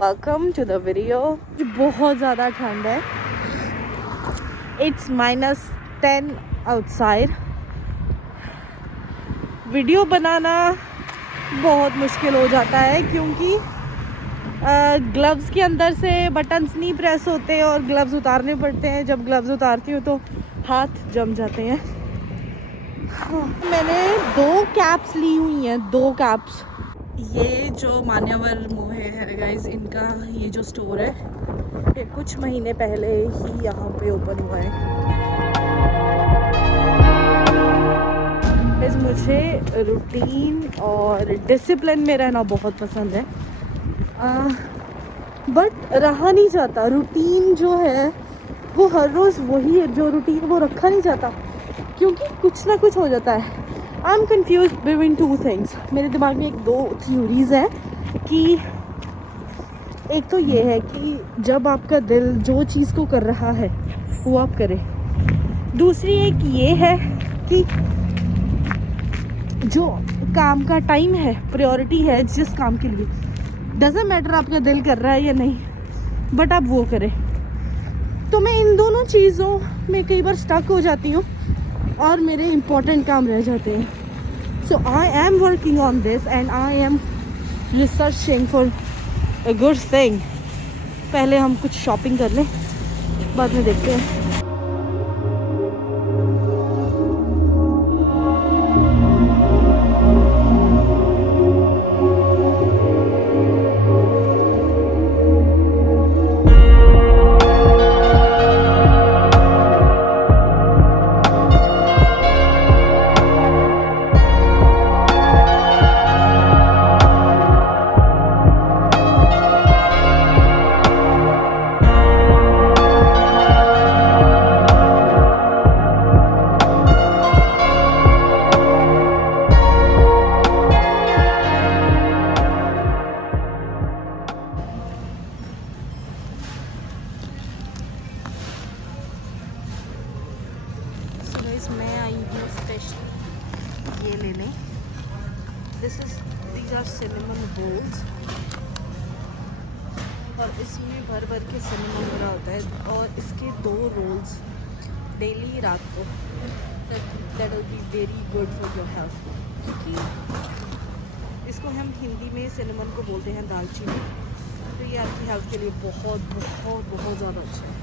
Welcome to the video. बहुत ज़्यादा ठंड है, इट्स -10 आउटसाइड। वीडियो बनाना बहुत मुश्किल हो जाता है क्योंकि ग्लव्स के अंदर से बटन्स नहीं प्रेस होते और ग्लव्स उतारने पड़ते हैं। जब ग्लव्स उतारती हूँ तो हाथ जम जाते हैं। मैंने 2 कैप्स ली हुई हैं, 2 कैप्स। ये जो मान्यवर मोहे है गाइस, इनका ये जो स्टोर है ये कुछ महीने पहले ही यहाँ पे ओपन हुआ है। गाइस मुझे रूटीन और डिसिप्लिन में रहना बहुत पसंद है, बट रहा नहीं जाता। रूटीन जो है वो हर रोज़ वही है, जो रूटीन वो रखा नहीं जाता क्योंकि कुछ ना कुछ हो जाता है। I am confuse between 2 things. मेरे दिमाग में 2 थ्योरीज हैं कि एक तो ये है कि जब आपका दिल जो चीज़ को कर रहा है वो आप करें। दूसरी एक ये है कि जो काम का टाइम है, प्रायोरिटी है जिस काम के लिए, डजंट मैटर आपका दिल कर रहा है या नहीं, बट आप वो करें। तो मैं इन दोनों चीज़ों में कई बार स्टक हो जाती हूँ और मेरे इम्पोर्टेंट काम रह जाते हैं। So I am working on this and I am researching for a good thing. पहले हम कुछ शॉपिंग कर लें, बाद में देखते हैं। मैं आई हूँ स्पेशल ये लेने। दीज आर सिनेमन रोल्स और इसमें भर भर के सिनेमन भरा होता है और इसके 2 रोल्स डेली रात को, that will be very good for your health. क्योंकि इसको हम हिंदी में सिनेमन को बोलते हैं दालचीनी, तो ये आपकी हेल्थ के लिए बहुत बहुत बहुत ज़्यादा अच्छा है।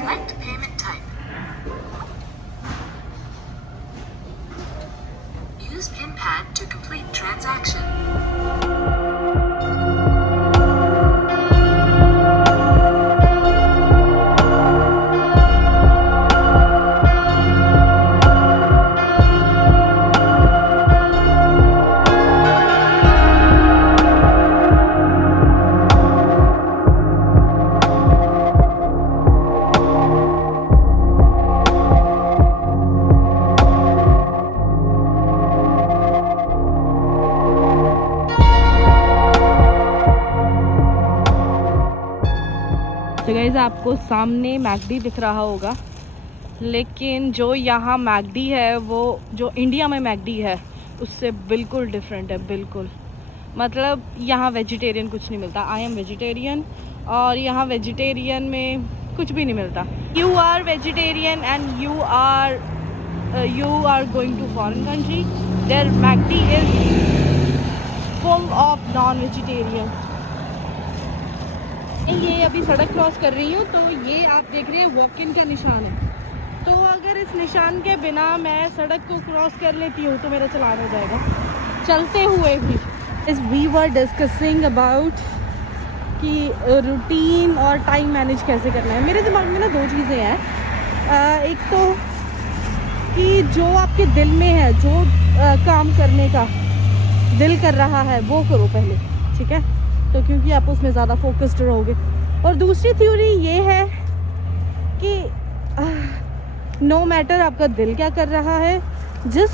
Select payment type. Use PIN pad to complete transaction. तो गाइस आपको सामने मैकडी दिख रहा होगा, लेकिन जो यहाँ मैकडी है वो जो इंडिया में मैकडी है उससे बिल्कुल डिफरेंट है, बिल्कुल। मतलब यहाँ वेजिटेरियन कुछ नहीं मिलता। आई एम वेजिटेरियन और यहाँ वेजिटेरियन में कुछ भी नहीं मिलता। You are vegetarian and you are going to foreign country, there McD is full of non vegetarian. ये अभी सड़क क्रॉस कर रही हूँ तो ये आप देख रहे हैं वॉक इन का निशान है। तो अगर इस निशान के बिना मैं सड़क को क्रॉस कर लेती हूँ तो मेरा चालान हो जाएगा चलते हुए भी। इस वी वर डिस्कसिंग अबाउट कि रूटीन और टाइम मैनेज कैसे करना है। मेरे दिमाग में ना दो चीज़ें हैं। एक तो कि जो आपके दिल में है, जो काम करने का दिल कर रहा है वो करो पहले, ठीक है, तो क्योंकि आप उसमें ज़्यादा फोकस्ड रहोगे। और दूसरी थ्योरी ये है कि नो मैटर आपका दिल क्या कर रहा है, जिस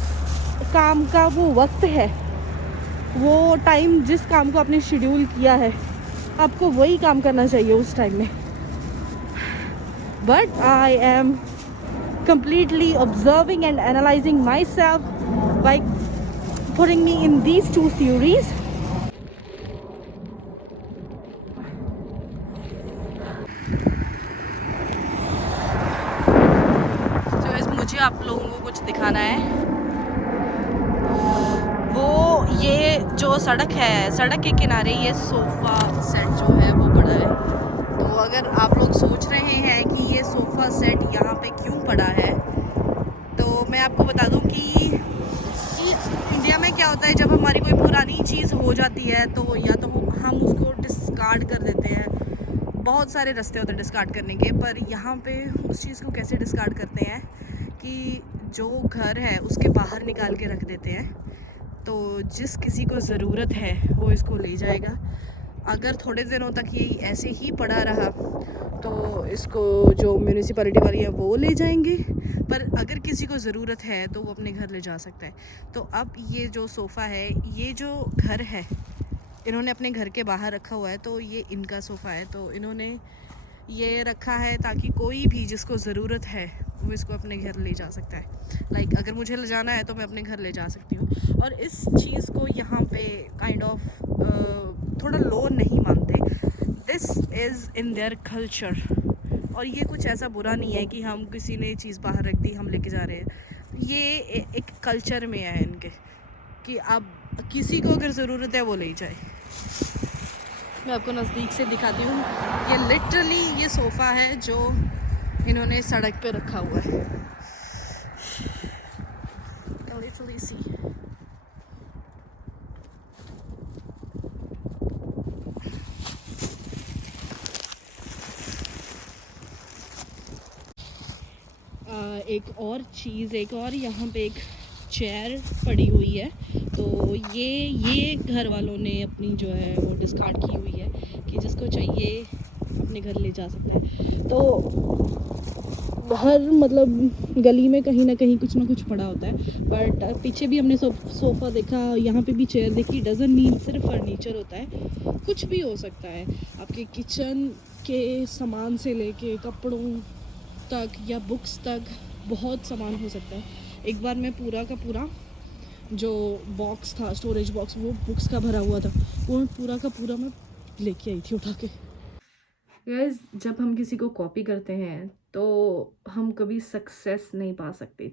काम का वो वक्त है, वो टाइम, जिस काम को आपने शेड्यूल किया है, आपको वही काम करना चाहिए उस टाइम में। But I am completely observing and analyzing myself by putting me in these two theories. मुझे आप लोगों को कुछ दिखाना है। वो ये जो सड़क है, सड़क के किनारे ये सोफ़ा सेट जो है वो पड़ा है। तो अगर आप लोग सोच रहे हैं कि ये सोफ़ा सेट यहाँ पे क्यों पड़ा है, तो मैं आपको बता दूं कि इंडिया में क्या होता है, जब हमारी कोई पुरानी चीज़ हो जाती है तो या तो हम उसको डिस्कार्ड कर देते हैं। बहुत सारे रास्ते होते हैं डिस्कार्ड करने के, पर यहाँ पे उस चीज़ को कैसे डिस्कार्ड करते हैं कि जो घर है उसके बाहर निकाल के रख देते हैं। तो जिस किसी को ज़रूरत है वो इसको ले जाएगा। अगर थोड़े दिनों तक ये ऐसे ही पड़ा रहा तो इसको जो म्यूनिसिपैलिटी वाली है वो ले जाएंगे, पर अगर किसी को ज़रूरत है तो वो अपने घर ले जा सकता है। तो अब ये जो सोफ़ा है, ये जो घर है, इन्होंने अपने घर के बाहर रखा हुआ है, तो ये इनका सोफ़ा है। तो इन्होंने ये रखा है ताकि कोई भी जिसको ज़रूरत है वो इसको अपने घर ले जा सकता है। लाइक अगर मुझे ले जाना है तो मैं अपने घर ले जा सकती हूँ। और इस चीज़ को यहाँ पे काइंड ऑफ थोड़ा लो नहीं मानते। This is in their culture. और ये कुछ ऐसा बुरा नहीं है कि हम किसी ने चीज़ बाहर रख दी हम लेके जा रहे हैं। ये एक कल्चर में है इनके कि अब किसी को अगर ज़रूरत है वो ले जाए। मैं आपको नज़दीक से दिखाती हूँ। ये लिटरली ये सोफ़ा है जो इन्होंने सड़क पे रखा हुआ है। Literally see. एक और चीज़, एक और यहाँ पे एक चेयर पड़ी हुई है। तो ये घर वालों ने अपनी जो है वो डिस्कार्ड की हुई है कि जिसको चाहिए अपने घर ले जा सकता है। तो हर मतलब गली में कहीं ना कहीं कुछ ना कुछ पड़ा होता है। बट पीछे भी हमने सोफ़ा देखा, यहाँ पे भी चेयर देखी। डजंट मीन सिर्फ फर्नीचर होता है, कुछ भी हो सकता है। आपके किचन के सामान से लेके कपड़ों तक या बुक्स तक बहुत सामान हो सकता है। एक बार मैं पूरा का पूरा जो बॉक्स था, स्टोरेज बॉक्स, वो बुक्स का भरा हुआ था, वो पूरा का पूरा मैं लेके आई थी उठा के। गाइस, जब हम किसी को कॉपी करते हैं तो हम कभी सक्सेस नहीं पा सकते।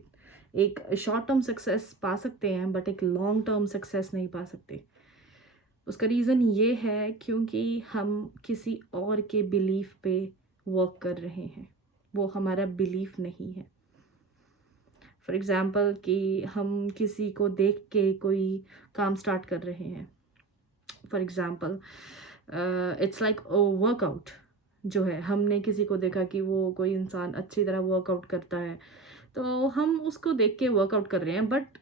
एक शॉर्ट टर्म सक्सेस पा सकते हैं बट एक लॉन्ग टर्म सक्सेस नहीं पा सकते। उसका रीज़न ये है क्योंकि हम किसी और के बिलीफ पे वर्क कर रहे हैं। वो हमारा बिलीफ नहीं है। फॉर एग्ज़ाम्पल कि हम किसी को देख के कोई काम स्टार्ट कर रहे हैं, for example it's like workout जो है, हमने किसी को देखा कि वो कोई इंसान अच्छी तरह वर्कआउट करता है, तो हम उसको देख के वर्कआउट कर रहे हैं, बट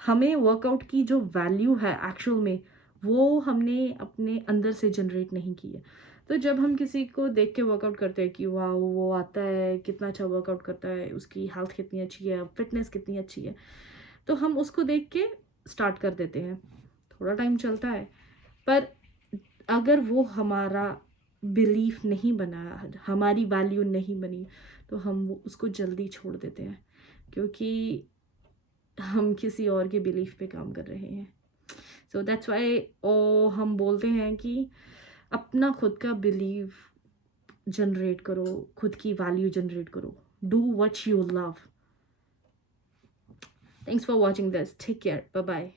हमें वर्कआउट की जो वैल्यू है एक्चुअल में, वो हमने अपने अंदर से जनरेट नहीं की है। तो जब हम किसी को देख के वर्कआउट करते हैं कि वाह वो आता है, कितना अच्छा वर्कआउट करता है, उसकी हेल्थ कितनी अच्छी है, फिटनेस कितनी अच्छी है, तो हम उसको देख के स्टार्ट कर देते हैं। थोड़ा टाइम चलता है, पर अगर वो हमारा बिलीफ नहीं बना, हमारी वैल्यू नहीं बनी, तो हम वो उसको जल्दी छोड़ देते हैं, क्योंकि हम किसी और के बिलीफ पे काम कर रहे हैं। सो दैट्स वाई हम बोलते हैं कि अपना खुद का बिलीव जनरेट करो, खुद की वैल्यू जनरेट करो, do what you love. Thanks for watching this, take care, bye bye.